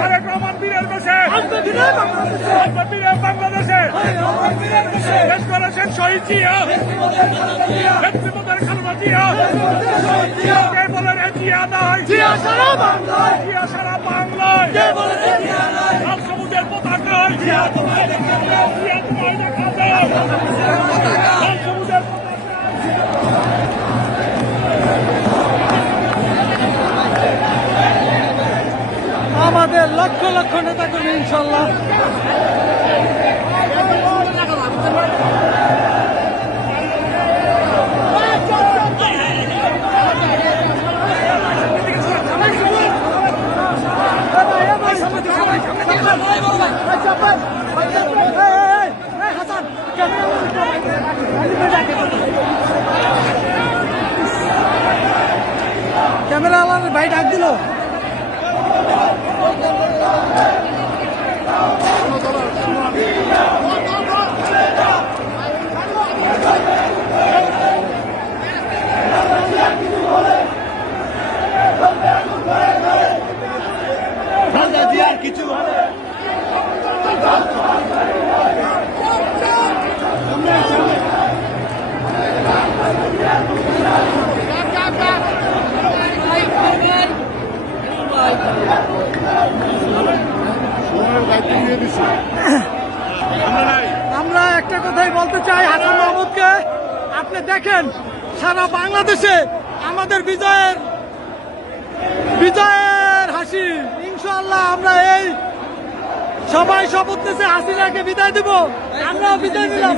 তারেক রহমান বীরের বেশে বাংলাদেশে দেশ করেছেন শহীদ জিয়া, ব্যক্তিপদের খালেদা জিয়া। কে বলেন জিয়া নাই, জিয়া সারা বাংলায়, জিয়া সারা বাংলায়। কে বলেন জিয়া নাই, লাল সবুজের পতাকায় জিয়া তোমায় দেখা যায়, জিয়া তোমায় দেখা যায়, লাল সবুজের আমাদের লক্ষ লক্ষ নেতা কর্মী ইনশাল্লাহ। ক্যামেরা আলার ভাই ডাক দিল। কিছু আমরা একটা কথাই বলতে চাই হাসান মাহমুদকে, আপনি দেখেন সারা বাংলাদেশে আমাদের বিজয়ের হাসি। ইনশাআল্লাহ আমরা এই সবাই শপথ নিয়েছে হাসিনাকে বিদায় দেব, আমরাও বিদায় নিলাম।